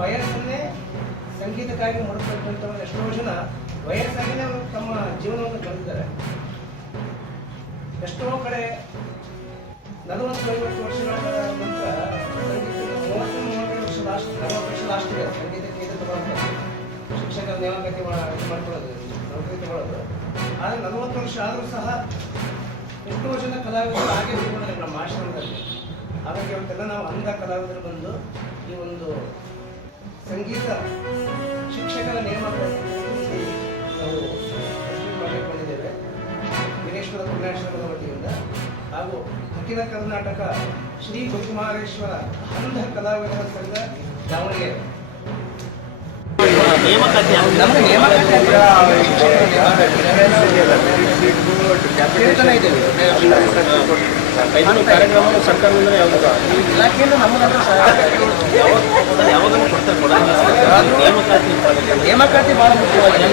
ವಯಸ್ಸನ್ನೇ ಸಂಗೀತಕ್ಕಾಗಿ ಮುಡುಪಟ್ಟಂಥವ್ರು ಎಷ್ಟೋ ಜನ ವಯಸ್ಸಾಗಿನೇ ತಮ್ಮ ಜೀವನವನ್ನು ಕಳೆದಿದ್ದಾರೆ. ಎಷ್ಟೋ ಕಡೆ 40-50 ವರ್ಷಗಳ ನಂತರ ಸಂಗೀತ 30-35 ವರ್ಷ ಲಾಸ್ಟ್ ಇದೆ ಸಂಗೀತಕ್ಕೆ ಇದು ತಗೊಳ್ತಾರೆ, ಶಿಕ್ಷಕರ ನೇಮಕಾತಿ ಮಾಡ್ಕೊಳ್ಳೋದು, ನೌಕರಿ ತಗೊಳ್ಳೋದು. ಆದರೆ 40 ವರ್ಷ ಆದರೂ ಸಹ ಎಷ್ಟೋ ಜನ ಕಲಾವಿದರು ಹಾಗೆ ಇಟ್ಕೊಂಡಿದ್ದಾರೆ ನಮ್ಮ ಆಶ್ರಮದಲ್ಲಿ. ಹಾಗಾಗಿ ಅವತ್ತೆಲ್ಲ ನಾವು ಅಂಧ ಕಲಾವಿದರು ಬಂದು ಈ ಒಂದು ಸಂಗೀತ ಶಿಕ್ಷಕರ ನೇಮಕಾತಿ ನಾವು ಮಾಡಿಕೊಂಡಿದ್ದೇವೆ ವಿನೇಶ್ವರ ಪುಣ್ಯಾಶ್ರಮದ ವತಿಯಿಂದ. ಹಾಗೂ ಅಖಿಲ ಕರ್ನಾಟಕ ಶ್ರೀ ಗುರುಕುಮಾರೇಶ್ವರ ಅಂಧ ಕಲಾವಿದರ ಸಂಘ ದಾವಣಗೆರೆ ಕಾರ್ಯಕ್ರಮ ಸರ್ಕಾರದಿಂದ ಇಲಾಖೆಯಿಂದ ನೇಮಕಾತಿ ಬಹಳ ಮುಖ್ಯವಾಗಿ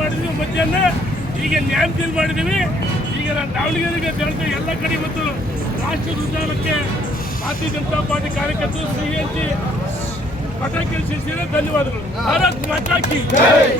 ಮಾಡಿದ್ವಿ ಮಧ್ಯಾಹ್ನ. ಈಗ ನ್ಯಾಮತಿಯಲ್ಲಿ ಮಾಡಿದ್ದೀವಿ. ಈಗ ನಾನು ದಾವಣಗೆರೆಗೆ ಬೆಳೆದ ಎಲ್ಲ ಕಡೆ ಇವತ್ತು ರಾಷ್ಟ್ರೀಯ ಉದ್ಯಾನಕ್ಕೆ ಭಾರತೀಯ ಜನತಾ ಪಾರ್ಟಿ ಕಾರ್ಯಕರ್ತರು ಸಿಹಿ ಹಂಚಿ ಪಟಾಕಿ ಸಿಡಿಸಿದರೆ ಧನ್ಯವಾದಗಳು. ಭಾರತ್ ಮಾತಾ ಕಿ ಜೈ.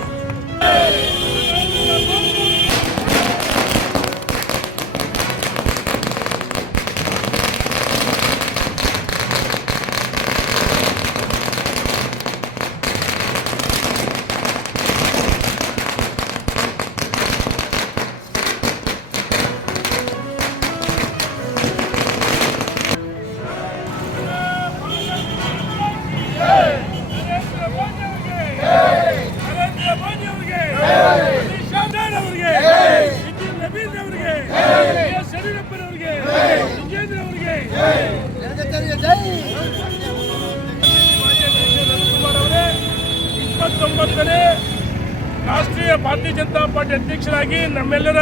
ರಾಷ್ಟ್ರೀಯ ಭಾರತೀಯ ಜನತಾ ಪಾರ್ಟಿ ಅಧ್ಯಕ್ಷರಾಗಿ ನಮ್ಮೆಲ್ಲರ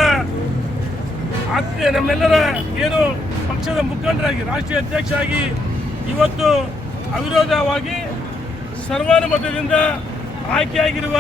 ಏನು ಪಕ್ಷದ ಮುಖಂಡರಾಗಿ ರಾಷ್ಟ್ರೀಯ ಅಧ್ಯಕ್ಷರಾಗಿ ಇವತ್ತು ಅವಿರೋಧವಾಗಿ ಸರ್ವಾನುಮತದಿಂದ ಆಯ್ಕೆಯಾಗಿರುವ